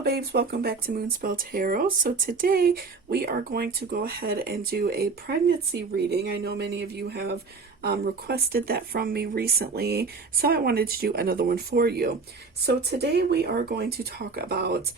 Hello babes, welcome back to Moonspell Tarot. So today we are going to go ahead and do a pregnancy reading. I know many of you have requested that from me recently, so I wanted to do another one for you. So today we are going to talk about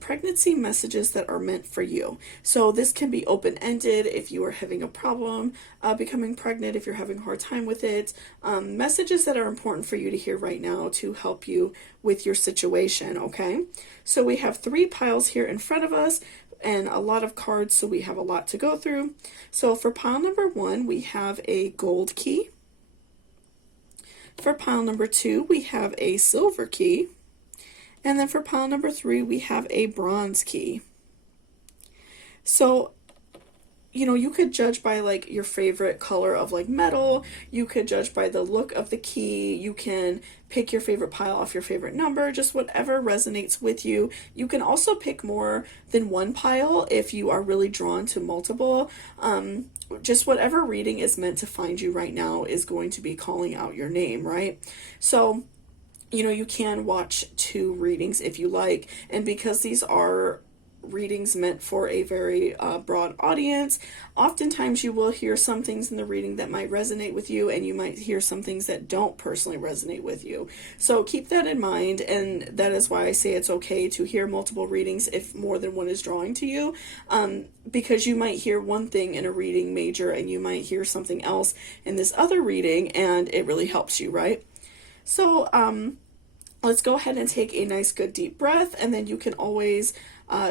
pregnancy messages that are meant for you. So this can be open-ended if you are having a problem becoming pregnant, if you're having a hard time with it, messages that are important for you to hear right now to help you with your situation, okay? So we have 3 piles here in front of us and a lot of cards, so we have a lot to go through. So for pile number 1, we have a gold key. For pile number 2, we have a silver key. And then for pile number 3, we have a bronze key. So, you know, you could judge by like your favorite color of like metal. You could judge by the look of the key. You can pick your favorite pile off your favorite number, just whatever resonates with you. You can also pick more than one pile if you are really drawn to multiple. Just whatever reading is meant to find you right now is going to be calling out your name, right? So, you know, you can watch 2 readings if you like, and because these are readings meant for a very broad audience, oftentimes you will hear some things in the reading that might resonate with you, and you might hear some things that don't personally resonate with you. So keep that in mind, and that is why I say it's okay to hear multiple readings if more than one is drawing to you, because you might hear one thing in a reading major and you might hear something else in this other reading, and it really helps you, right? So let's go ahead and take a nice good deep breath, and then you can always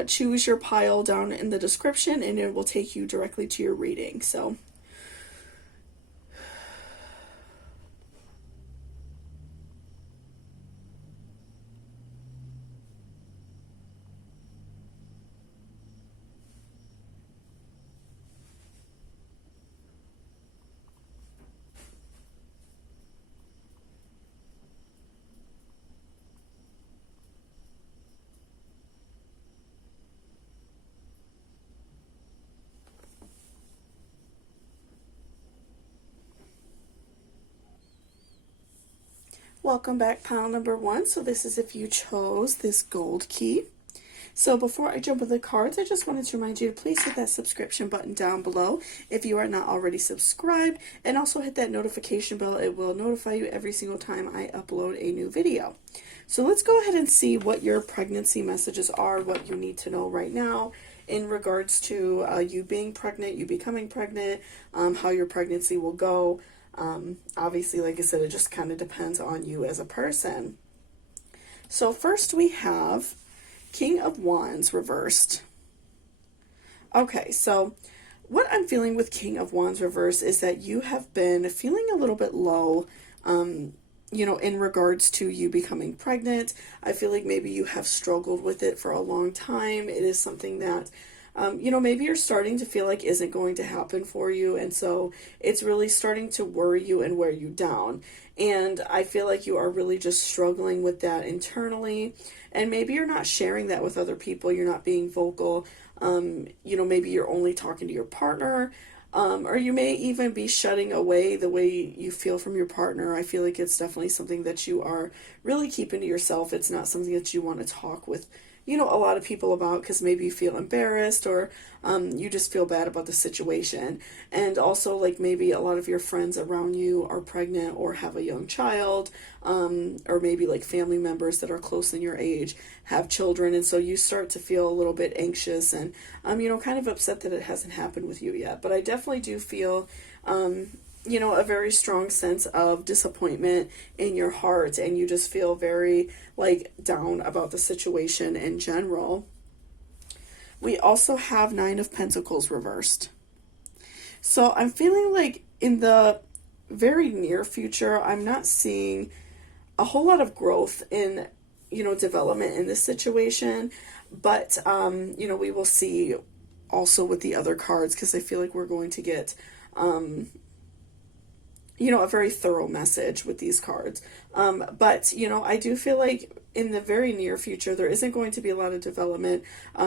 choose your pile down in the description and it will take you directly to your reading. So welcome back, pile number 1. So this is if you chose this gold key. So before I jump into the cards, I just wanted to remind you to please hit that subscription button down below if you are not already subscribed, and also hit that notification bell. It will notify you every single time I upload a new video. So let's go ahead and see what your pregnancy messages are, what you need to know right now in regards to you being pregnant, you becoming pregnant, how your pregnancy will go. Obviously, like I said, it just kind of depends on you as a person. So first we have King of Wands reversed. Okay, so what I'm feeling with King of Wands reversed is that you have been feeling a little bit low, you know, in regards to you becoming pregnant. I feel like maybe you have struggled with it for a long time. It is something that you know, maybe you're starting to feel like isn't going to happen for you, and so it's really starting to worry you and wear you down. And I feel like you are really just struggling with that internally, and maybe you're not sharing that with other people. You're not being vocal. You know, maybe you're only talking to your partner, or you may even be shutting away the way you feel from your partner. I feel like it's definitely something that you are really keeping to yourself. It's not something that you want to talk with, you know, a lot of people about, because maybe you feel embarrassed, or you just feel bad about the situation. And also, like, maybe a lot of your friends around you are pregnant or have a young child, or maybe like family members that are close in your age have children, and so you start to feel a little bit anxious and you know, kind of upset that it hasn't happened with you yet. But I definitely do feel you know, a very strong sense of disappointment in your heart, and you just feel very like down about the situation in general. We also have 9 of Pentacles reversed. So I'm feeling like in the very near future, I'm not seeing a whole lot of growth in, you know, development in this situation, but you know, we will see also with the other cards, because I feel like we're going to get you know, a very thorough message with these cards. But, you know, I do feel like in the very near future, there isn't going to be a lot of development.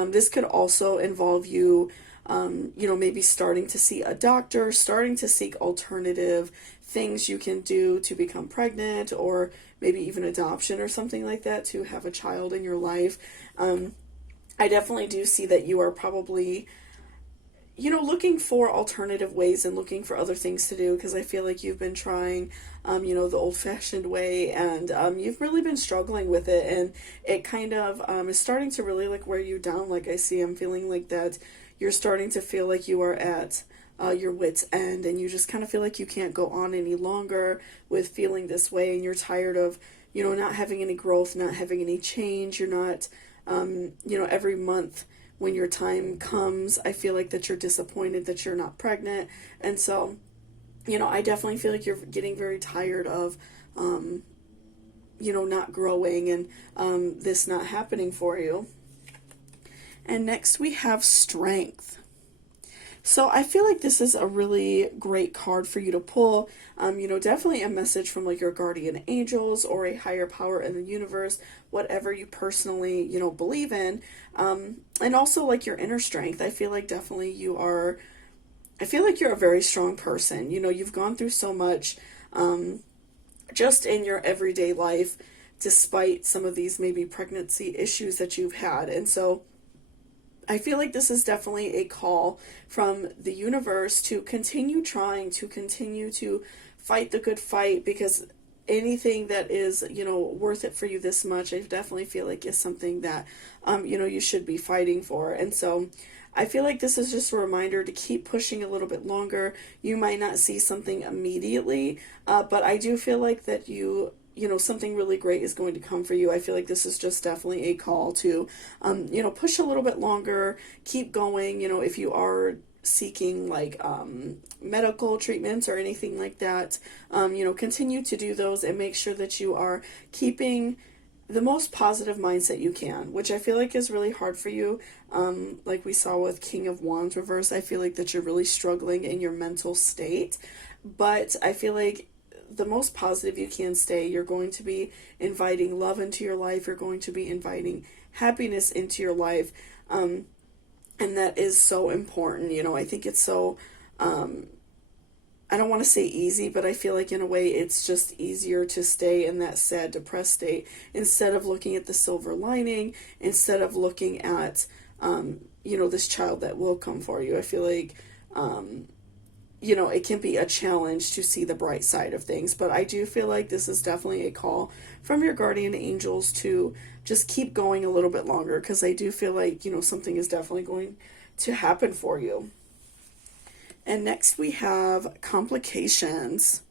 This could also involve you, maybe starting to see a doctor, starting to seek alternative things you can do to become pregnant, or maybe even adoption or something like that to have a child in your life. I definitely do see that you are probably, looking for alternative ways and looking for other things to do, because I feel like you've been trying, the old-fashioned way, and you've really been struggling with it, and it kind of is starting to really like wear you down. Like I'm feeling like that you're starting to feel like you are at your wit's end, and you just kind of feel like you can't go on any longer with feeling this way, and you're tired of, not having any growth, not having any change. You're not, every month when your time comes, I feel like that you're disappointed that you're not pregnant. And so, I definitely feel like you're getting very tired of, not growing, and this not happening for you. And next we have Strength. So I feel like this is a really great card for you to pull. Definitely a message from like your guardian angels or a higher power in the universe, whatever you personally, believe in. And also like your inner strength. I feel like definitely you're a very strong person. You've gone through so much just in your everyday life, despite some of these maybe pregnancy issues that you've had. And so I feel like this is definitely a call from the universe to continue trying, to continue to fight the good fight, because anything that is, worth it for you this much, I definitely feel like is something that, you should be fighting for. And so I feel like this is just a reminder to keep pushing a little bit longer. You might not see something immediately, but I do feel like that something really great is going to come for you. I feel like this is just definitely a call to, push a little bit longer, keep going. If you are seeking like medical treatments or anything like that, continue to do those, and make sure that you are keeping the most positive mindset you can, which I feel like is really hard for you. Like we saw with King of Wands reverse, I feel like that you're really struggling in your mental state, but I feel like the most positive you can stay, you're going to be inviting love into your life, you're going to be inviting happiness into your life, and that is so important. I think it's so, I don't want to say easy, but I feel like in a way it's just easier to stay in that sad, depressed state instead of looking at the silver lining, instead of looking at, this child that will come for you. I feel like, it can be a challenge to see the bright side of things, but I do feel like this is definitely a call from your guardian angels to just keep going a little bit longer, because I do feel like, something is definitely going to happen for you. And next we have Complications.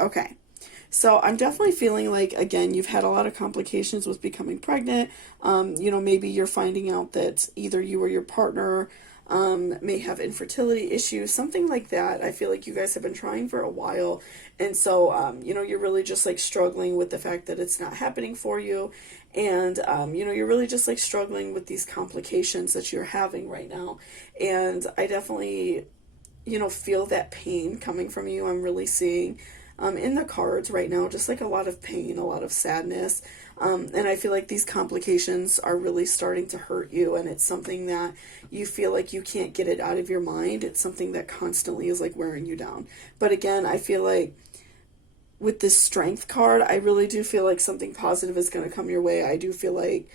Okay, so I'm definitely feeling like, again, you've had a lot of complications with becoming pregnant. Maybe you're finding out that either you or your partner may have infertility issues, something like that. I feel like you guys have been trying for a while, and so you're really just like struggling with the fact that it's not happening for you, and you're really just like struggling with these complications that you're having right now. And I definitely feel that pain coming from you. I'm really seeing in the cards right now just like a lot of pain, a lot of sadness. And I feel like these complications are really starting to hurt you, and it's something that you feel like you can't get it out of your mind. It's something that constantly is like wearing you down. But again, I feel like with this Strength card, I really do feel like something positive is going to come your way. I do feel like,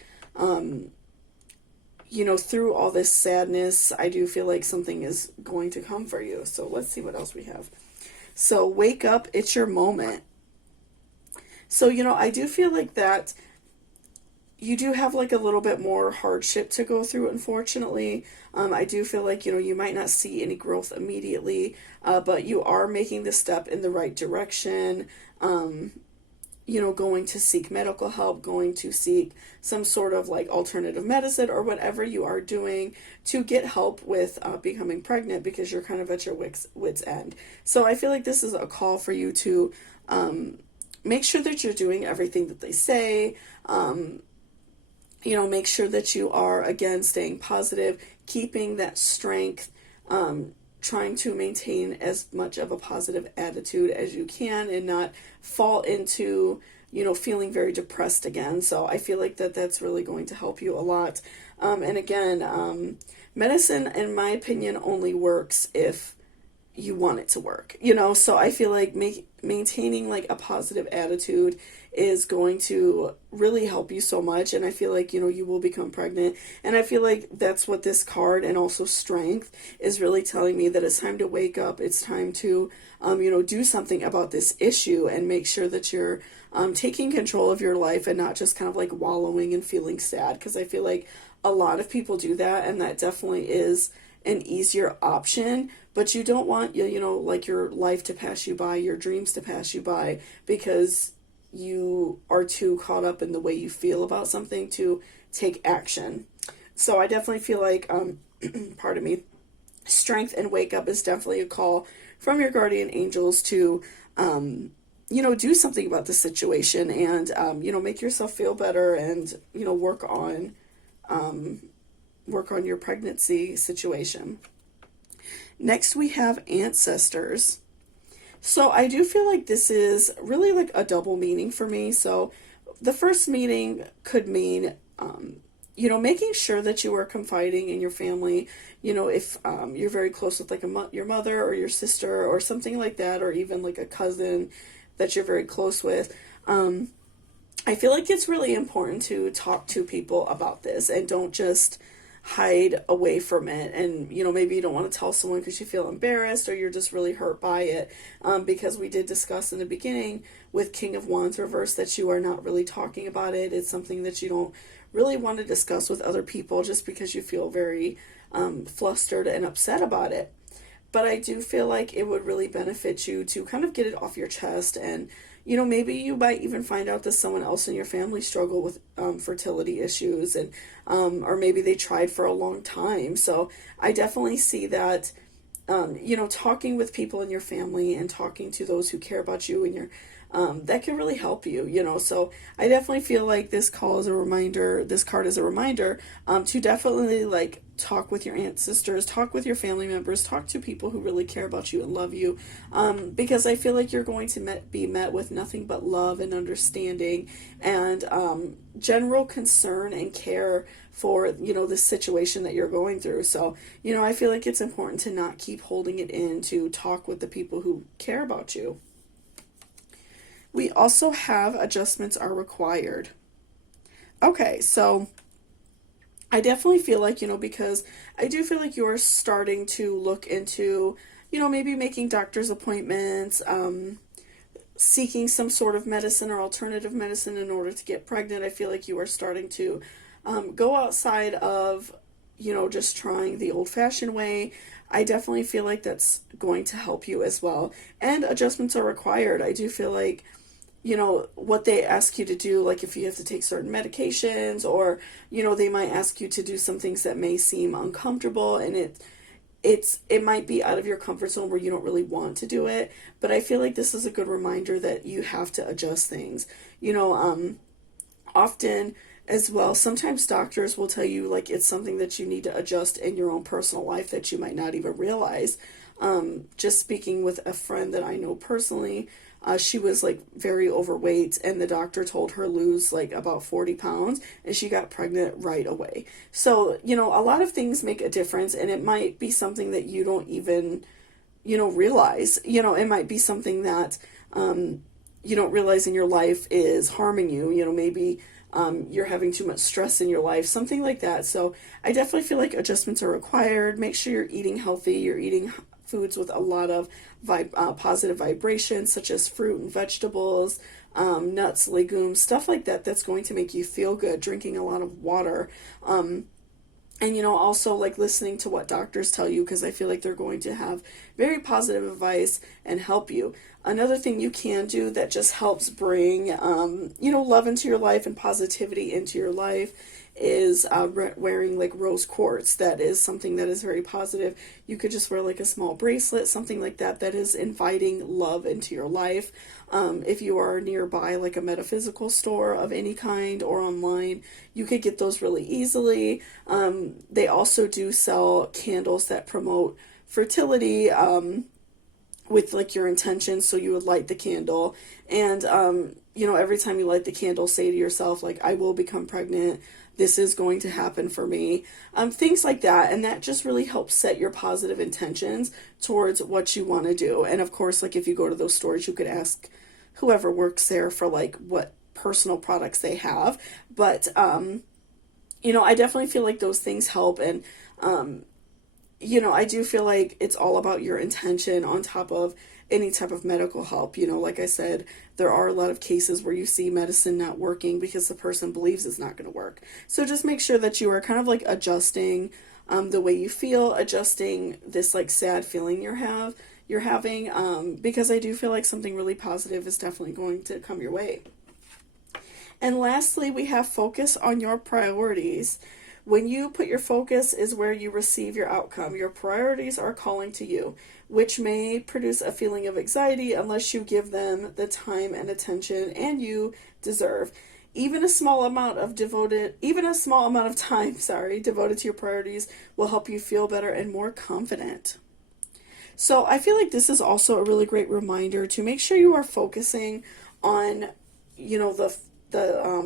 through all this sadness, I do feel like something is going to come for you. So let's see what else we have. So wake up, it's your moment. So, I do feel like that you do have like a little bit more hardship to go through, unfortunately. I do feel like, you might not see any growth immediately, but you are making the step in the right direction. Going to seek medical help, going to seek some sort of like alternative medicine or whatever you are doing to get help with becoming pregnant, because you're kind of at your wit's end. So I feel like this is a call for you to make sure that you're doing everything that they say. Make sure that you are, again, staying positive, keeping that strength, trying to maintain as much of a positive attitude as you can, and not fall into feeling very depressed again. So I feel like that's really going to help you a lot. And again, medicine, in my opinion, only works if you want it to work, so I feel like maintaining like a positive attitude is going to really help you so much. And I feel like you will become pregnant, and I feel like that's what this card, and also strength, is really telling me, that it's time to wake up. It's time to do something about this issue, and make sure that you're taking control of your life, and not just kind of like wallowing and feeling sad, because I feel like a lot of people do that, and that definitely is an easier option. But you don't want like your life to pass you by, your dreams to pass you by, because you are too caught up in the way you feel about something to take action. So I definitely feel like pardon me, strength and wake up is definitely a call from your guardian angels to do something about the situation, and make yourself feel better, and work on your pregnancy situation. Next, we have ancestors. So I do feel like this is really like a double meaning for me. So the first meaning could mean, making sure that you are confiding in your family. If you're very close with like your mother or your sister or something like that, or even like a cousin that you're very close with. I feel like it's really important to talk to people about this, and don't just hide away from it. And maybe you don't want to tell someone because you feel embarrassed, or you're just really hurt by it, because we did discuss in the beginning with King of Wands reverse that you are not really talking about it. It's something that you don't really want to discuss with other people, just because you feel very flustered and upset about it. But I do feel like it would really benefit you to kind of get it off your chest. And maybe you might even find out that someone else in your family struggle with fertility issues, and or maybe they tried for a long time. So I definitely see that, talking with people in your family, and talking to those who care about you and your that can really help you. So I definitely feel like this card is a reminder to definitely like talk with your ancestors, talk with your family members, talk to people who really care about you and love you, because I feel like you're going to be met with nothing but love and understanding, and general concern and care for the situation that you're going through. So I feel like it's important to not keep holding it in, to talk with the people who care about you. We also have adjustments are required. Okay, so I definitely feel like, because I do feel like you're starting to look into, maybe making doctor's appointments, seeking some sort of medicine or alternative medicine in order to get pregnant. I feel like you are starting to go outside of, just trying the old-fashioned way. I definitely feel like that's going to help you as well. And adjustments are required. I do feel like, what they ask you to do, like if you have to take certain medications, or, they might ask you to do some things that may seem uncomfortable, and it might be out of your comfort zone where you don't really want to do it. But I feel like this is a good reminder that you have to adjust things. Often as well, sometimes doctors will tell you like it's something that you need to adjust in your own personal life that you might not even realize. Just speaking with a friend that I know personally, she was like very overweight, and the doctor told her lose like about 40 pounds, and she got pregnant right away. So, a lot of things make a difference, and it might be something that you don't even, realize. It might be something that you don't realize in your life is harming you. Maybe you're having too much stress in your life, something like that. So I definitely feel like adjustments are required. Make sure you're eating healthy, you're eating foods with a lot of positive vibrations, such as fruit and vegetables, nuts, legumes, stuff like that, that's going to make you feel good, drinking a lot of water, and also like listening to what doctors tell you, because I feel like they're going to have very positive advice and help you. Another thing you can do that just helps bring love into your life and positivity into your life is wearing like rose quartz. That is something that is very positive. You could just wear like a small bracelet, something like that, that is inviting love into your life. If you are nearby like a metaphysical store of any kind or online, you could get those really easily. They also do sell candles that promote fertility, with like your intentions. So you would light the candle, and you know, every time you light the candle, say to yourself, like, I will become pregnant. This is going to happen for me. Things like that. And that just really helps set your positive intentions towards what you want to do. And of course, like if you go to those stores, you could ask whoever works there for like what personal products they have. But, you know, I definitely feel like those things help. And, you know, I do feel like it's all about your intention on top of any type of medical help. You know, like I said, there are a lot of cases where you see medicine not working because the person believes it's not going to work. So just make sure that you are kind of like adjusting the way you feel, adjusting this like sad feeling you're having, because I do feel like something really positive is definitely going to come your way. And lastly, we have focus on your priorities. When you put your focus is where you receive your outcome. Your priorities are calling to you, which may produce a feeling of anxiety unless you give them the time and attention and you deserve. Even a small amount of time, devoted to your priorities will help you feel better and more confident. So I feel like this is also a really great reminder to make sure you are focusing on, you know, the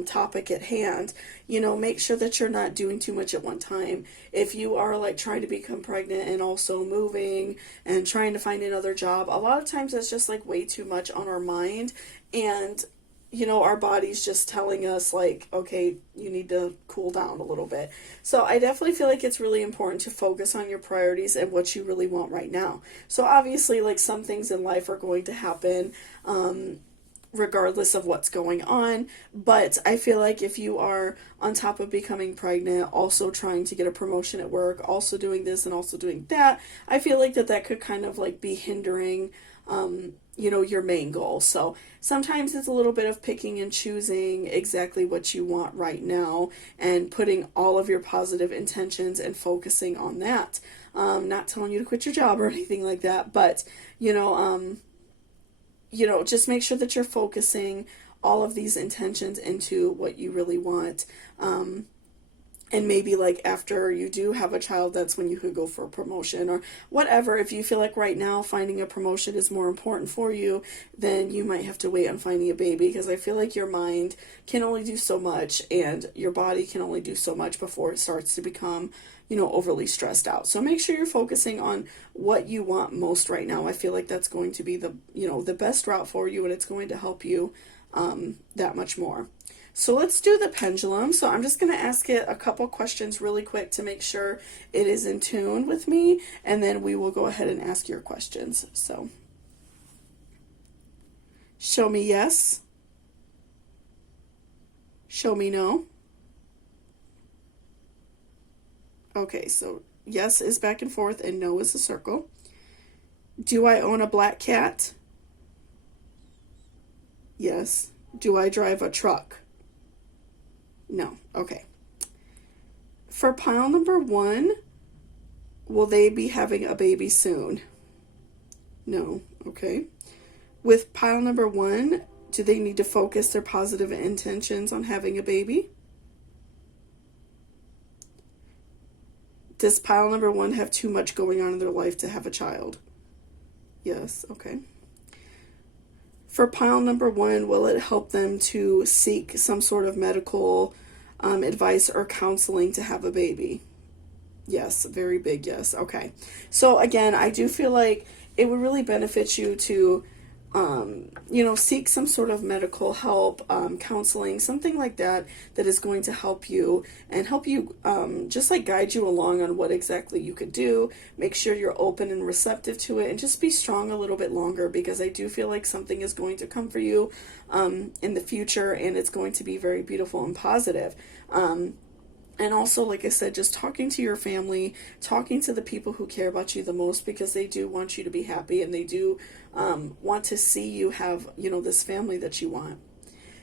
topic at hand. You know, make sure that you're not doing too much at one time. If you are like trying to become pregnant and also moving and trying to find another job, a lot of times that's just like way too much on our mind, and you know, our body's just telling us like, okay, you need to cool down a little bit. So I definitely feel like it's really important to focus on your priorities and what you really want right now. So obviously, like, some things in life are going to happen regardless of what's going on. But I feel like if you are on top of becoming pregnant, also trying to get a promotion at work, also doing this and also doing that, I feel like that could kind of like be hindering, you know, your main goal. So sometimes it's a little bit of picking and choosing exactly what you want right now and putting all of your positive intentions and focusing on that. Not telling you to quit your job or anything like that, but, you know, just make sure that you're focusing all of these intentions into what you really want. And maybe like after you do have a child, that's when you could go for a promotion or whatever. If you feel like right now finding a promotion is more important for you, then you might have to wait on finding a baby, because I feel like your mind can only do so much and your body can only do so much before it starts to become, you know, overly stressed out. So make sure you're focusing on what you want most right now. I feel like that's going to be the, you know, the best route for you, and it's going to help you that much more. So let's do the pendulum. So I'm just going to ask it a couple questions really quick to make sure it is in tune with me, and then we will go ahead and ask your questions. So show me yes. Show me no. Okay, so yes is back and forth and no is a circle. Do I own a black cat? Yes. Do I drive a truck? No. Okay. For pile number 1, will they be having a baby soon? No. Okay. With pile number 1, do they need to focus their positive intentions on having a baby? Does pile number 1 have too much going on in their life to have a child? Yes. Okay. For pile number 1, will it help them to seek some sort of medical advice or counseling to have a baby? Yes, very big yes. Okay. So again, I do feel like it would really benefit you to, you know, seek some sort of medical help, counseling, something like that, that is going to help you and help you just like guide you along on what exactly you could do. Make sure you're open and receptive to it, and just be strong a little bit longer, because I do feel like something is going to come for you in the future, and it's going to be very beautiful and positive. And also, like I said, just talking to your family, talking to the people who care about you the most, because they do want you to be happy, and they do want to see you have, you know, this family that you want.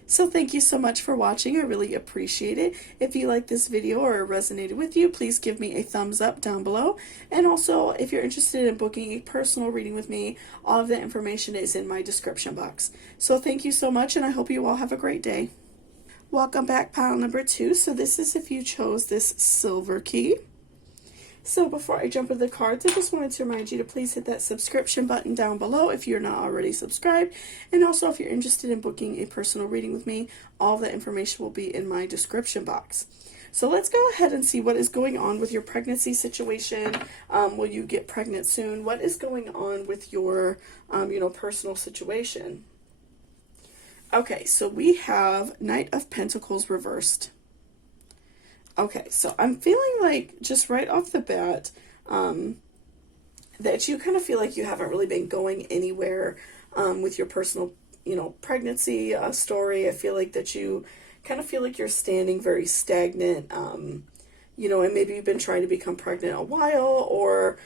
So thank you so much for watching. I really appreciate it. If you like this video or it resonated with you, please give me a thumbs up down below. And also, if you're interested in booking a personal reading with me, all of that information is in my description box. So thank you so much, and I hope you all have a great day. Welcome back, pile number 2. So this is if you chose this silver key. So before I jump into the cards, I just wanted to remind you to please hit that subscription button down below if you're not already subscribed. And also if you're interested in booking a personal reading with me, all of that information will be in my description box. So let's go ahead and see what is going on with your pregnancy situation. Will you get pregnant soon? What is going on with your, personal situation? Okay, so we have Knight of Pentacles reversed. Okay, so I'm feeling like just right off the bat that you kind of feel like you haven't really been going anywhere with your personal, pregnancy story. I feel like that you kind of feel like you're standing very stagnant, and maybe you've been trying to become pregnant a while, or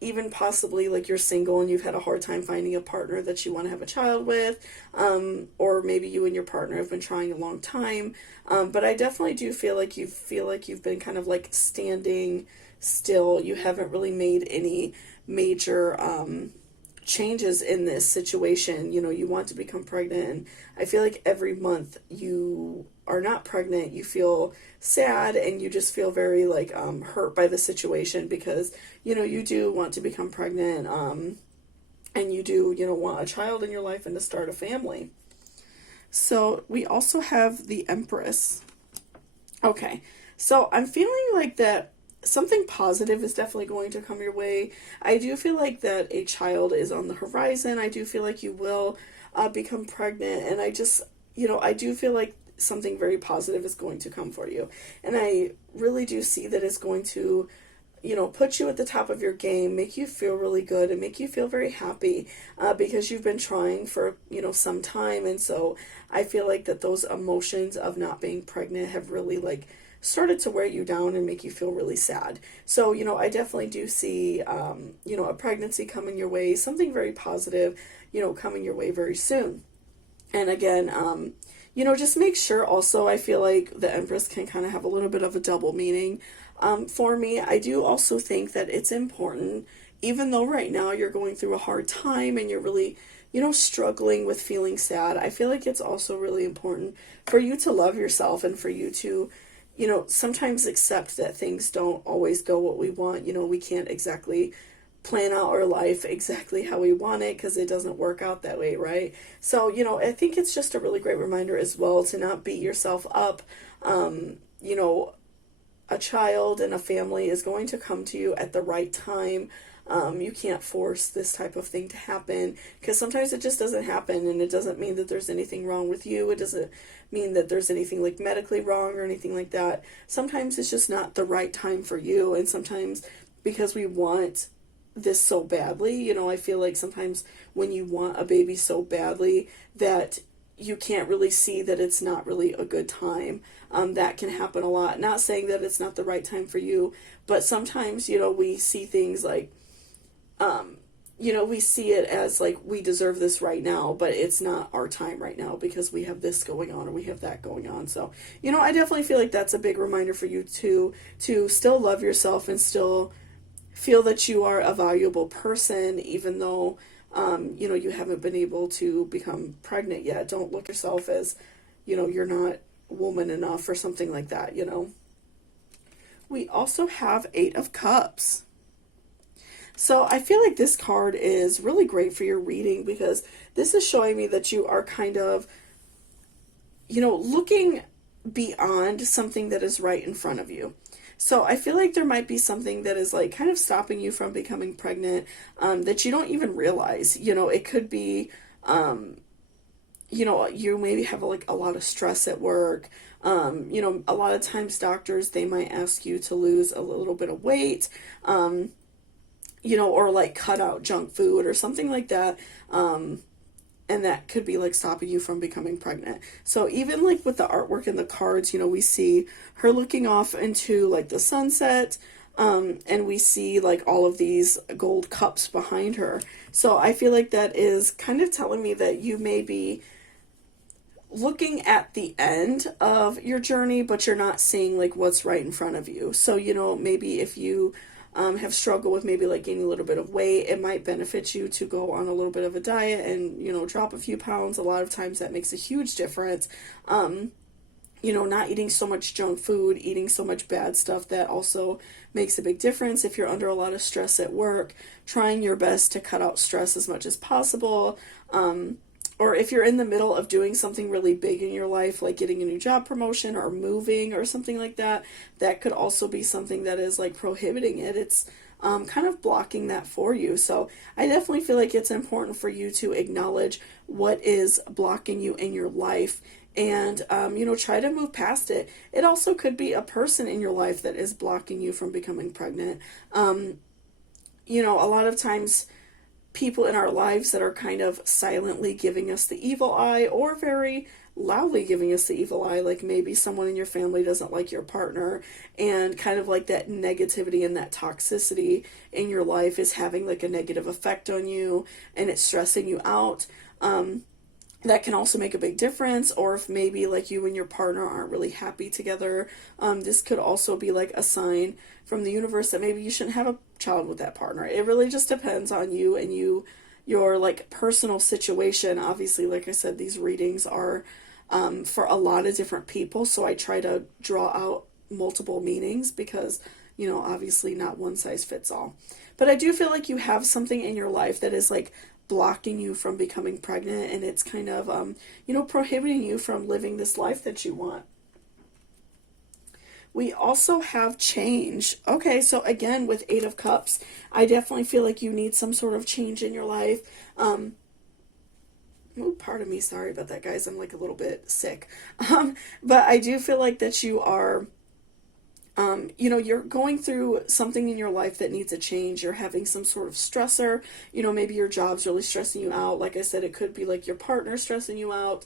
even possibly like you're single and you've had a hard time finding a partner that you want to have a child with, or maybe you and your partner have been trying a long time, but I definitely do feel like you've been kind of like standing still. You haven't really made any major changes in this situation. You want to become pregnant, and I feel like every month you are not pregnant, you feel sad, and you just feel very like hurt by the situation, because you do want to become pregnant, and you do want a child in your life and to start a family. So we also have the Empress. Okay, so I'm feeling like that something positive is definitely going to come your way. I do feel like that a child is on the horizon. I do feel like you will become pregnant, and I just, I do feel like something very positive is going to come for you. And I really do see that it's going to, put you at the top of your game, make you feel really good, and make you feel very happy because you've been trying for, some time. And so I feel like that those emotions of not being pregnant have really like started to wear you down and make you feel really sad. So, I definitely do see, a pregnancy coming your way, something very positive, coming your way very soon. And again, just make sure also, I feel like the Empress can kind of have a little bit of a double meaning. For me, I do also think that it's important, even though right now you're going through a hard time and you're really, struggling with feeling sad, I feel like it's also really important for you to love yourself and for you to, sometimes accept that things don't always go what we want. We can't exactly plan out our life exactly how we want it, because it doesn't work out that way, right? So, I think it's just a really great reminder as well to not beat yourself up. A child and a family is going to come to you at the right time. You can't force this type of thing to happen, because sometimes it just doesn't happen, and it doesn't mean that there's anything wrong with you. It doesn't mean that there's anything like medically wrong or anything like that. Sometimes it's just not the right time for you, and sometimes because we want this so badly, I feel like sometimes when you want a baby so badly that you can't really see that it's not really a good time. That can happen a lot. Not saying that it's not the right time for you, but sometimes, we see things like, we see it as like we deserve this right now, but it's not our time right now because we have this going on or we have that going on. So, I definitely feel like that's a big reminder for you to still love yourself and still feel that you are a valuable person, even though, you haven't been able to become pregnant yet. Don't look yourself as, you're not woman enough or something like that, We also have 8 of Cups. So I feel like this card is really great for your reading, because this is showing me that you are kind of, looking beyond something that is right in front of you. So I feel like there might be something that is like kind of stopping you from becoming pregnant, that you don't even realize. It could be, you maybe have like a lot of stress at work. A lot of times doctors, they might ask you to lose a little bit of weight, or like cut out junk food or something like that. And that could be like stopping you from becoming pregnant. So even like with the artwork and the cards, we see her looking off into like the sunset, and we see like all of these gold cups behind her. So I feel like that is kind of telling me that you may be looking at the end of your journey, but you're not seeing like what's right in front of you. So, maybe if you have struggled with maybe like gaining a little bit of weight, it might benefit you to go on a little bit of a diet and, drop a few pounds. A lot of times that makes a huge difference. not eating so much junk food, eating so much bad stuff, that also makes a big difference. If you're under a lot of stress at work, trying your best to cut out stress as much as possible. Or if you're in the middle of doing something really big in your life, like getting a new job promotion or moving or something like that, that could also be something that is like prohibiting it. It's kind of blocking that for you. So I definitely feel like it's important for you to acknowledge what is blocking you in your life and, try to move past it. It also could be a person in your life that is blocking you from becoming pregnant. A lot of times people in our lives that are kind of silently giving us the evil eye or very loudly giving us the evil eye, like maybe someone in your family doesn't like your partner, and kind of like that negativity and that toxicity in your life is having like a negative effect on you and it's stressing you out. That can also make a big difference. Or if maybe like you and your partner aren't really happy together, this could also be like a sign from the universe that maybe you shouldn't have a child with that partner. It really just depends on you and your like personal situation. Obviously, like I said, these readings are for a lot of different people, so I try to draw out multiple meanings because obviously not one size fits all. But I do feel like you have something in your life that is like blocking you from becoming pregnant, and it's kind of prohibiting you from living this life that you want. We also have change. Okay, so again, with Eight of Cups, I definitely feel like you need some sort of change in your life. Pardon me, sorry about that, guys. I'm like a little bit sick. But I do feel like that you are, you're going through something in your life that needs a change. You're having some sort of stressor. Maybe your job's really stressing you out. Like I said, it could be like your partner stressing you out.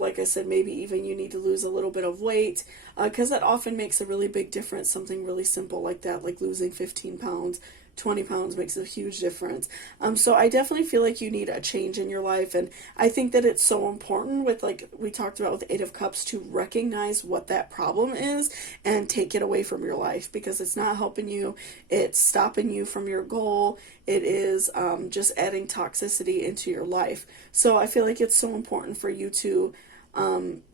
Like I said, maybe even you need to lose a little bit of weight, because that often makes a really big difference. Something really simple like that, like losing 15 pounds, 20 pounds makes a huge difference. So I definitely feel like you need a change in your life, and I think that it's so important with, like we talked about with the Eight of Cups, to recognize what that problem is and take it away from your life, because it's not helping you. It's stopping you from your goal. It is just adding toxicity into your life. So I feel like it's so important for you to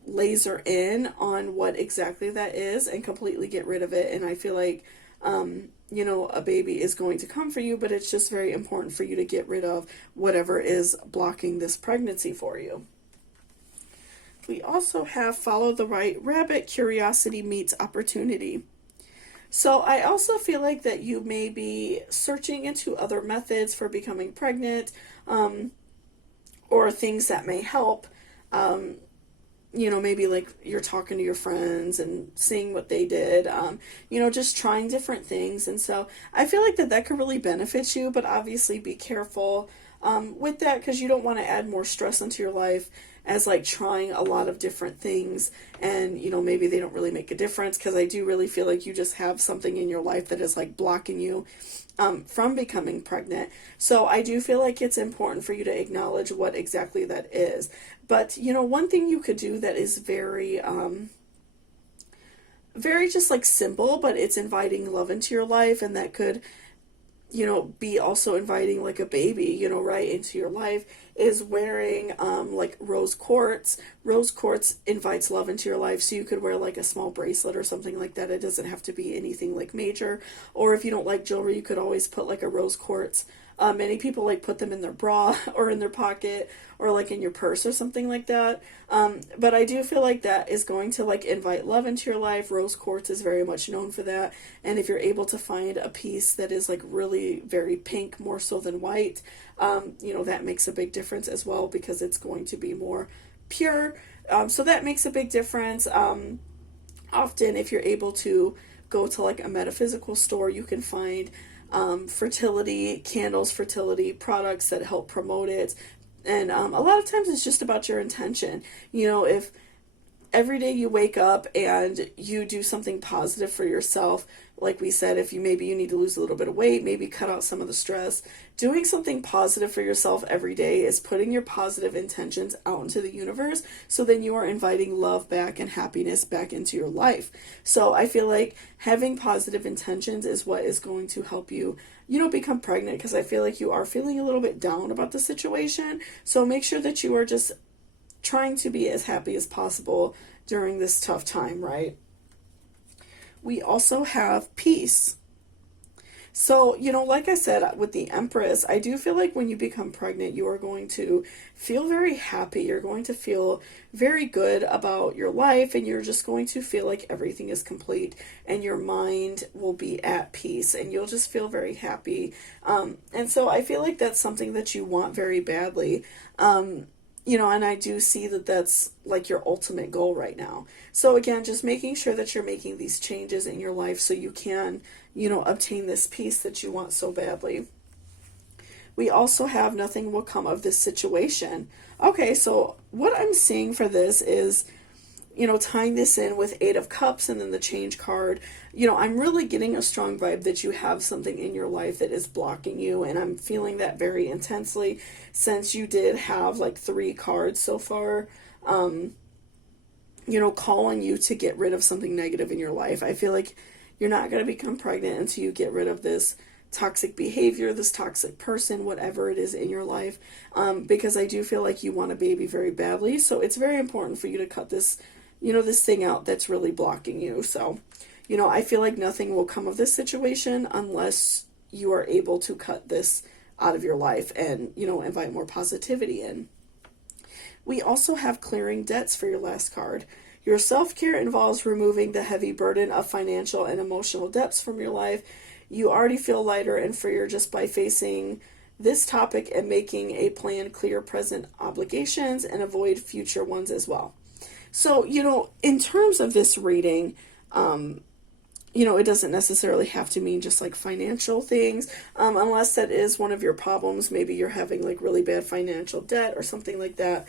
laser in on what exactly that is and completely get rid of it. And I feel like a baby is going to come for you, but it's just very important for you to get rid of whatever is blocking this pregnancy for you. We also have Follow the Right Rabbit, Curiosity Meets Opportunity. So I also feel like that you may be searching into other methods for becoming pregnant, or things that may help. Maybe like you're talking to your friends and seeing what they did, just trying different things. And so I feel like that could really benefit you, but obviously be careful with that, because you don't want to add more stress into your life as like trying a lot of different things and maybe they don't really make a difference, because I do really feel like you just have something in your life that is like blocking you from becoming pregnant. So I do feel like it's important for you to acknowledge what exactly that is. But one thing you could do that is very very just like simple, but it's inviting love into your life, and that could be also inviting like a baby, right into your life, is wearing like rose quartz. Rose quartz invites love into your life, so you could wear like a small bracelet or something like that. It doesn't have to be anything like major. Or if you don't like jewelry, you could always put like a rose quartz. Many people like put them in their bra or in their pocket or like in your purse or something like that. But I do feel like that is going to like invite love into your life. Rose quartz is very much known for that. And if you're able to find a piece that is like really very pink, more so than white, that makes a big difference as well, because it's going to be more pure. So that makes a big difference. Often if you're able to go to like a metaphysical store, you can find fertility candles, fertility products that help promote it. And a lot of times it's just about your intention. If every day you wake up and you do something positive for yourself, like we said, if maybe you need to lose a little bit of weight, maybe cut out some of the stress, doing something positive for yourself every day is putting your positive intentions out into the universe. So then you are inviting love back and happiness back into your life. So I feel like having positive intentions is what is going to help you, become pregnant, because I feel like you are feeling a little bit down about the situation. So make sure that you are just trying to be as happy as possible during this tough time, right? We also have peace. So, like I said, with the Empress, I do feel like when you become pregnant, you are going to feel very happy. You're going to feel very good about your life, and you're just going to feel like everything is complete, and your mind will be at peace, and you'll just feel very happy. And so I feel like that's something that you want very badly. And I do see that that's like your ultimate goal right now. So again, just making sure that you're making these changes in your life so you can, obtain this peace that you want so badly. We also have nothing will come of this situation. Okay, so what I'm seeing for this is, tying this in with Eight of Cups and then the Change card, I'm really getting a strong vibe that you have something in your life that is blocking you, and I'm feeling that very intensely since you did have like 3 cards so far, calling you to get rid of something negative in your life. I feel like you're not going to become pregnant until you get rid of this toxic behavior, this toxic person, whatever it is in your life, because I do feel like you want a baby very badly. So it's very important for you to cut this, this thing out that's really blocking you. So, I feel like nothing will come of this situation unless you are able to cut this out of your life and, invite more positivity in. We also have clearing debts for your last card. Your self-care involves removing the heavy burden of financial and emotional debts from your life. You already feel lighter and freer just by facing this topic and making a plan, clear present obligations and avoid future ones as well. So, in terms of this reading, it doesn't necessarily have to mean just like financial things, unless that is one of your problems. Maybe you're having like really bad financial debt or something like that.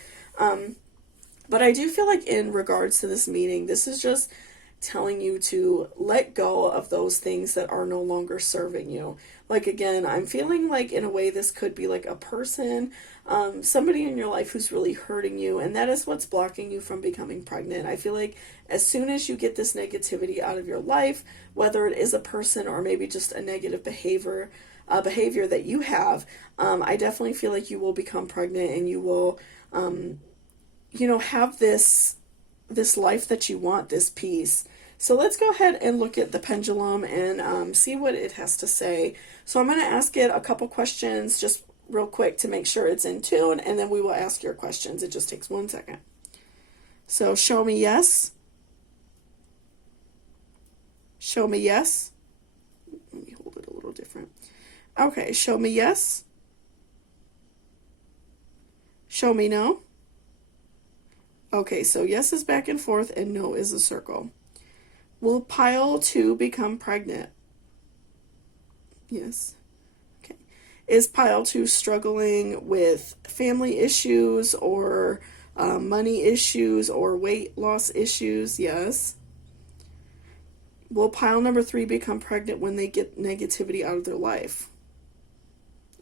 But I do feel like in regards to this meeting, this is just telling you to let go of those things that are no longer serving you. Like, again, I'm feeling like in a way this could be like a person, somebody in your life who's really hurting you, and that is what's blocking you from becoming pregnant. I feel like as soon as you get this negativity out of your life, whether it is a person or maybe just a negative behavior that you have, I definitely feel like you will become pregnant and you will have this life that you want, this peace. So let's go ahead and look at the pendulum and see what it has to say. So I'm going to ask it a couple questions just real quick to make sure it's in tune, and then we will ask your questions. It just takes 1 second. So show me yes. Show me yes. Let me hold it a little different. Okay, show me yes. Show me no. Okay, so yes is back and forth and no is a circle. Will pile 2 become pregnant? Yes. Okay. Is pile 2 struggling with family issues or money issues or weight loss issues? Yes. Will pile number 3 become pregnant when they get negativity out of their life?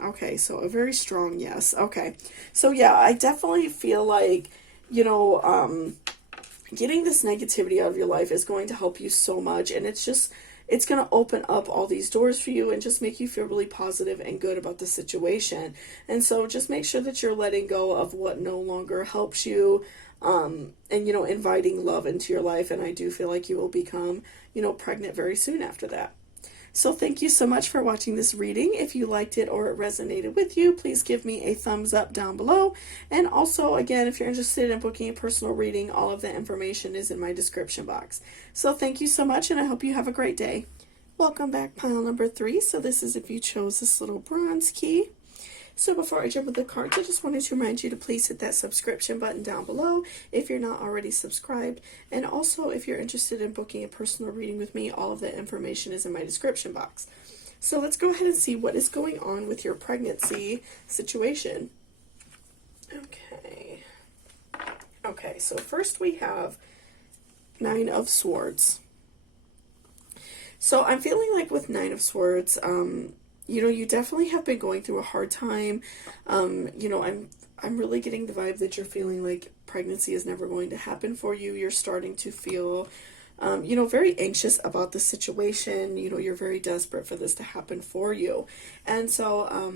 Okay, so a very strong yes. Okay. So yeah, I definitely feel like getting this negativity out of your life is going to help you so much, and it's going to open up all these doors for you and just make you feel really positive and good about the situation. And so just make sure that you're letting go of what no longer helps you, and inviting love into your life, and I do feel like you will become pregnant very soon after that. So thank you so much for watching this reading. If you liked it or it resonated with you, please give me a thumbs up down below. And also, again, if you're interested in booking a personal reading, all of the information is in my description box. So thank you so much, and I hope you have a great day. Welcome back, pile number 3. So this is if you chose this little bronze key. So before I jump into the cards, I just wanted to remind you to please hit that subscription button down below if you're not already subscribed. And also, if you're interested in booking a personal reading with me, all of that information is in my description box. So let's go ahead and see what is going on with your pregnancy situation. Okay, so first we have 9 of Swords. So I'm feeling like with 9 of Swords, you definitely have been going through a hard time. I'm really getting the vibe that you're feeling like pregnancy is never going to happen for you. You're starting to feel, very anxious about the situation. You're very desperate for this to happen for you. And so,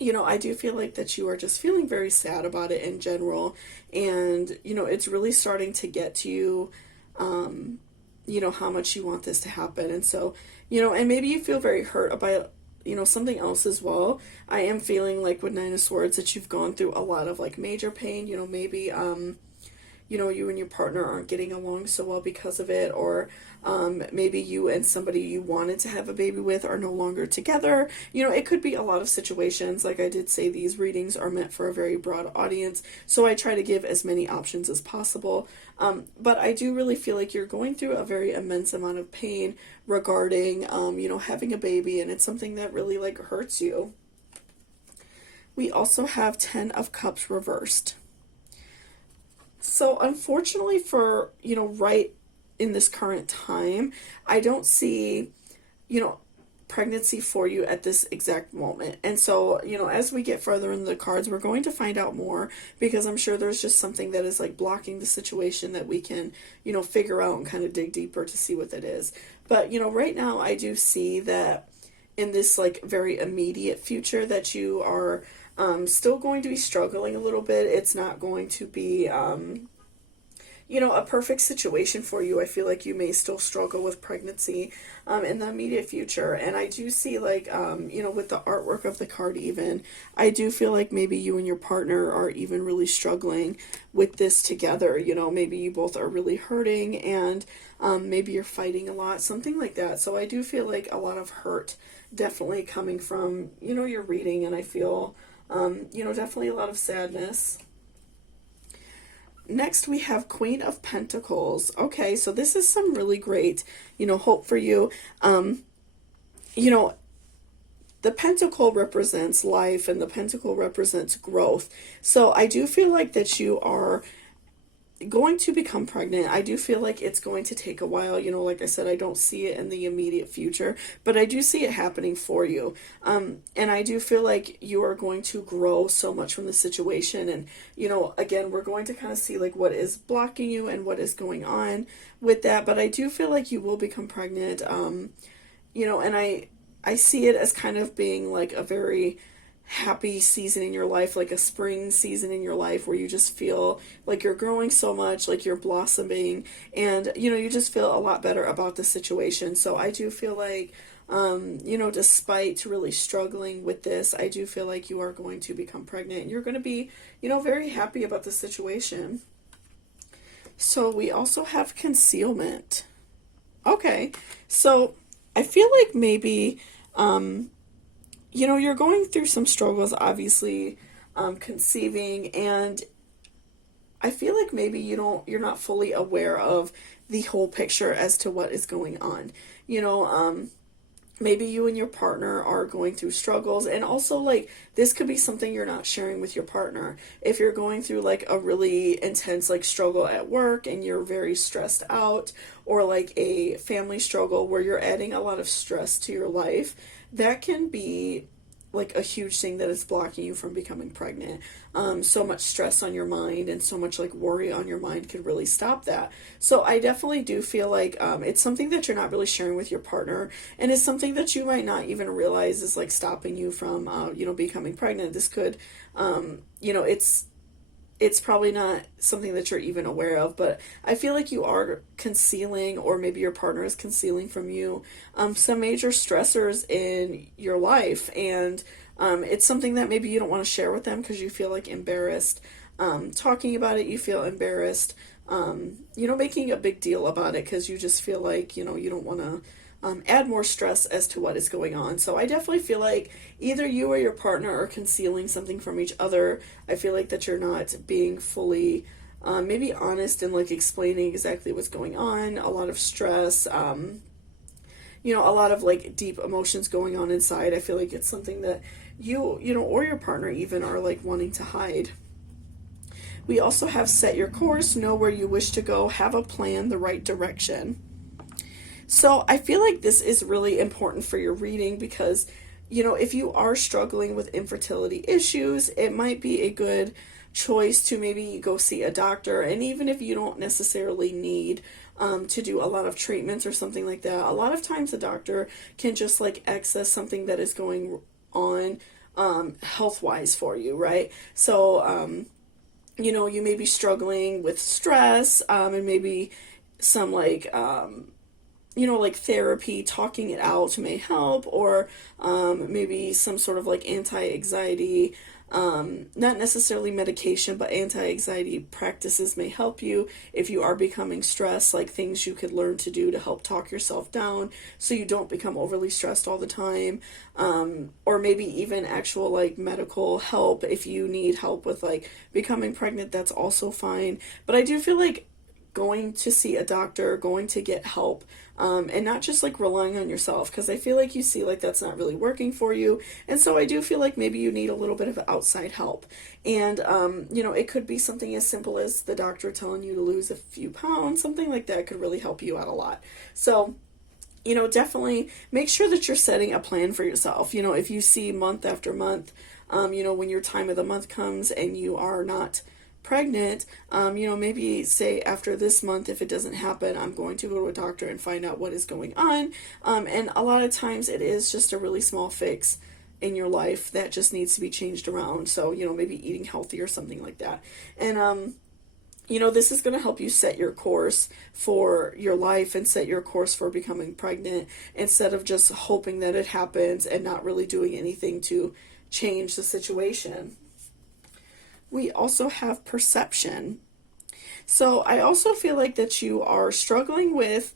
I do feel like that you are just feeling very sad about it in general. And, it's really starting to get to you, how much you want this to happen. And so, and maybe you feel very hurt about, something else as well. I am feeling like with Nine of Swords that you've gone through a lot of like major pain, maybe, you and your partner aren't getting along so well because of it, or maybe you and somebody you wanted to have a baby with are no longer together. It could be a lot of situations. Like I did say, these readings are meant for a very broad audience, so I try to give as many options as possible. But I do really feel like you're going through a very immense amount of pain regarding, having a baby, and it's something that really like hurts you. We also have 10 of Cups reversed. So unfortunately for, right in this current time, I don't see, pregnancy for you at this exact moment. And so, as we get further in the cards, we're going to find out more, because I'm sure there's just something that is like blocking the situation that we can, figure out and kind of dig deeper to see what that is. But, right now I do see that in this like very immediate future that you are still going to be struggling a little bit. It's not going to be, a perfect situation for you. I feel like you may still struggle with pregnancy in the immediate future. And I do see like, with the artwork of the card even, I do feel like maybe you and your partner are even really struggling with this together. Maybe you both are really hurting, and maybe you're fighting a lot, something like that. So I do feel like a lot of hurt definitely coming from, your reading, and I feel definitely a lot of sadness. Next, we have Queen of Pentacles. Okay, so this is some really great, hope for you. The Pentacle represents life, and the Pentacle represents growth. So I do feel like that you are going to become pregnant. I do feel like it's going to take a while. Like I said, I don't see it in the immediate future, but I do see it happening for you. And I do feel like you are going to grow so much from the situation. And, again, we're going to kind of see like what is blocking you and what is going on with that. But I do feel like you will become pregnant. And I see it as kind of being like a very happy season in your life, like a spring season in your life, where you just feel like you're growing so much, like you're blossoming, and you just feel a lot better about the situation. So I do feel like despite really struggling with this, I do feel like you are going to become pregnant, and you're going to be very happy about the situation. So we also have concealment. Okay, so I feel like maybe you're going through some struggles, obviously, conceiving, and I feel like maybe you're not fully aware of the whole picture as to what is going on. Maybe you and your partner are going through struggles, and also like this could be something you're not sharing with your partner. If you're going through like a really intense like struggle at work and you're very stressed out, or like a family struggle where you're adding a lot of stress to your life, that can be like a huge thing that is blocking you from becoming pregnant. So much stress on your mind and so much like worry on your mind could really stop that. So I definitely do feel like it's something that you're not really sharing with your partner, and it's something that you might not even realize is like stopping you from becoming pregnant. This could it's probably not something that you're even aware of, but I feel like you are concealing, or maybe your partner is concealing from you, some major stressors in your life. And it's something that maybe you don't want to share with them because you feel like embarrassed. Talking about it, you feel embarrassed, making a big deal about it because you just feel like, you don't want to add more stress as to what is going on. So I definitely feel like either you or your partner are concealing something from each other. I feel like that you're not being fully maybe honest and like explaining exactly what's going on. A lot of stress, a lot of like deep emotions going on inside. I feel like it's something that you or your partner even are like wanting to hide. We also have set your course, know where you wish to go, have a plan, the right direction. So I feel like this is really important for your reading because, if you are struggling with infertility issues, it might be a good choice to maybe go see a doctor. And even if you don't necessarily need to do a lot of treatments or something like that, a lot of times a doctor can just like access something that is going on health-wise for you, right? So, you may be struggling with stress, and maybe some like therapy, talking it out may help, or maybe some sort of like anti-anxiety, not necessarily medication, but anti-anxiety practices may help you if you are becoming stressed, like things you could learn to do to help talk yourself down so you don't become overly stressed all the time, or maybe even actual like medical help. If you need help with like becoming pregnant, that's also fine. But I do feel like going to see a doctor, going to get help, and not just like relying on yourself, because I feel like you see like that's not really working for you. And so I do feel like maybe you need a little bit of outside help. And, it could be something as simple as the doctor telling you to lose a few pounds, something like that could really help you out a lot. So, definitely make sure that you're setting a plan for yourself. If you see month after month, when your time of the month comes and you are not pregnant, maybe say after this month, if it doesn't happen, I'm going to go to a doctor and find out what is going on. And a lot of times it is just a really small fix in your life that just needs to be changed around. So, maybe eating healthy or something like that. And, this is going to help you set your course for your life and set your course for becoming pregnant, instead of just hoping that it happens and not really doing anything to change the situation. We also have perception. So I also feel like that you are struggling with,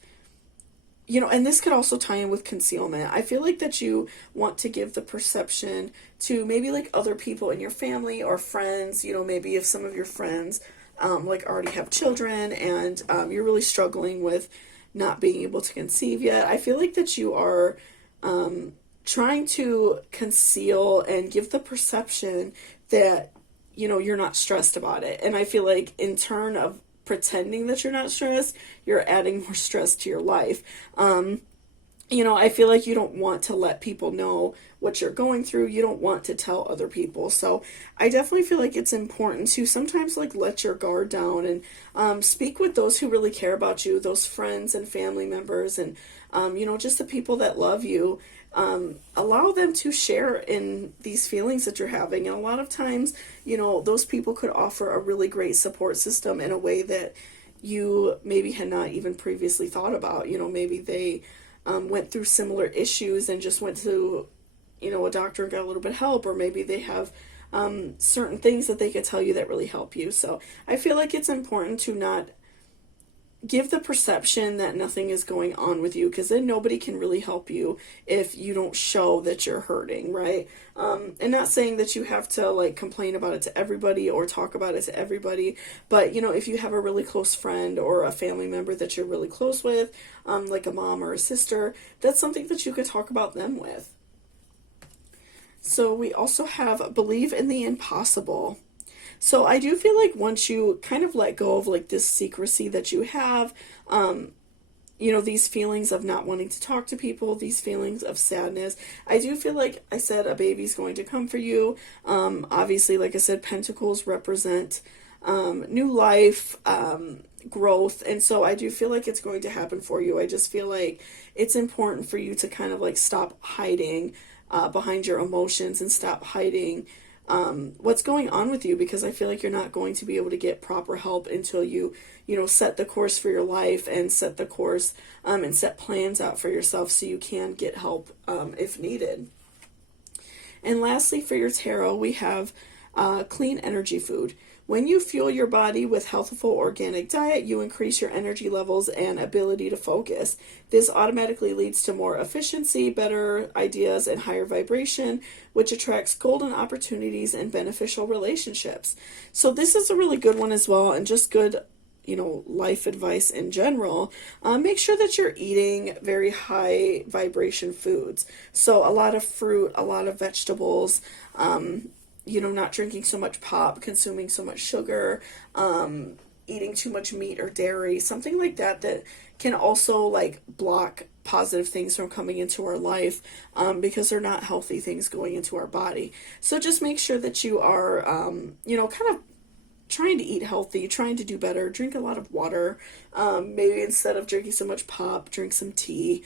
and this could also tie in with concealment. I feel like that you want to give the perception to maybe like other people in your family or friends, maybe if some of your friends like already have children, and you're really struggling with not being able to conceive yet. I feel like that you are trying to conceal and give the perception that you're not stressed about it. And I feel like in turn of pretending that you're not stressed, you're adding more stress to your life. I feel like you don't want to let people know what you're going through. You don't want to tell other people. So I definitely feel like it's important to sometimes like let your guard down and speak with those who really care about you, those friends and family members, and just the people that love you. Allow them to share in these feelings that you're having. And a lot of times, those people could offer a really great support system in a way that you maybe had not even previously thought about. Maybe they went through similar issues and just went to, a doctor and got a little bit of help, or maybe they have certain things that they could tell you that really help you. So I feel like it's important to not give the perception that nothing is going on with you, because then nobody can really help you if you don't show that you're hurting, right? And not saying that you have to like complain about it to everybody or talk about it to everybody, but if you have a really close friend or a family member that you're really close with, like a mom or a sister, that's something that you could talk about them with. So we also have believe in the impossible. So I do feel like once you kind of let go of like this secrecy that you have, these feelings of not wanting to talk to people, these feelings of sadness, I do feel like I said a baby's going to come for you. Obviously, like I said, pentacles represent new life, growth. And so I do feel like it's going to happen for you. I just feel like it's important for you to kind of like stop hiding behind your emotions and stop hiding what's going on with you, because I feel like you're not going to be able to get proper help until you set the course for your life and set the course and set plans out for yourself so you can get help if needed. And lastly, for your tarot, we have clean energy food. When you fuel your body with healthful organic diet, you increase your energy levels and ability to focus. This automatically leads to more efficiency, better ideas, and higher vibration, which attracts golden opportunities and beneficial relationships. So this is a really good one as well, and just good life advice in general. Make sure that you're eating very high vibration foods. So a lot of fruit, a lot of vegetables, not drinking so much pop, consuming so much sugar, eating too much meat or dairy, something like that can also like block positive things from coming into our life, because they're not healthy things going into our body. So just make sure that you are, kind of trying to eat healthy, trying to do better, drink a lot of water. Maybe instead of drinking so much pop, drink some tea,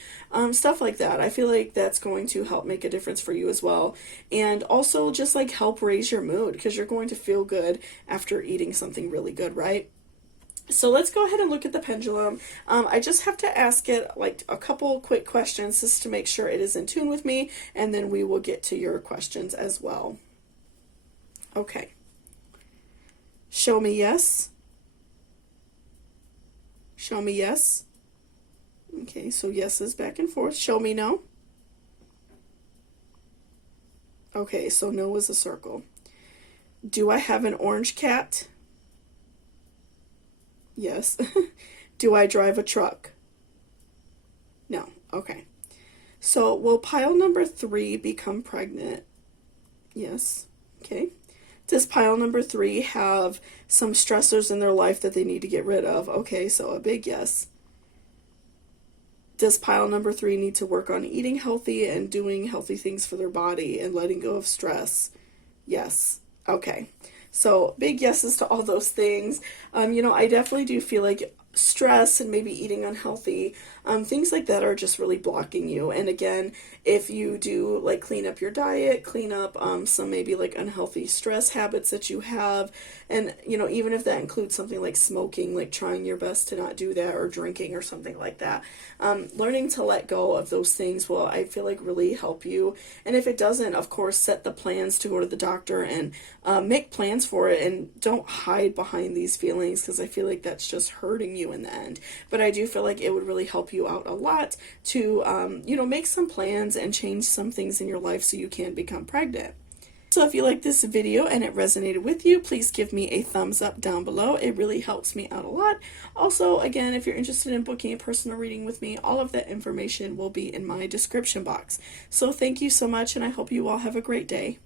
stuff like that. I feel like that's going to help make a difference for you as well. And also just like help raise your mood because you're going to feel good after eating something really good, right? So let's go ahead and look at the pendulum. I just have to ask it like a couple quick questions just to make sure it is in tune with me, and then we will get to your questions as well. Okay. Show me yes. Show me yes. Okay, so yes is back and forth. Show me no. Okay, so no is a circle. Do I have an orange cat? Yes. Do I drive a truck? No. Okay. So will pile number 3 become pregnant? Yes. Okay. Does pile number 3 have some stressors in their life that they need to get rid of? Okay, so a big yes. Does pile number 3 need to work on eating healthy and doing healthy things for their body and letting go of stress? Yes. Okay. So big yeses to all those things. I definitely do feel like stress and maybe eating unhealthy, things like that are just really blocking you. And again, if you do like clean up your diet, clean up some maybe like unhealthy stress habits that you have, and even if that includes something like smoking, like trying your best to not do that, or drinking or something like that, learning to let go of those things will, I feel like, really help you. And if it doesn't, of course, set the plans to go to the doctor and make plans for it, and don't hide behind these feelings, because I feel like that's just hurting you in the end. But I do feel like it would really help you out a lot to make some plans and change some things in your life so you can become pregnant. So if you like this video and it resonated with you, please give me a thumbs up down below. It really helps me out a lot. Also, again, if you're interested in booking a personal reading with me, all of that information will be in my description box. So thank you so much, and I hope you all have a great day.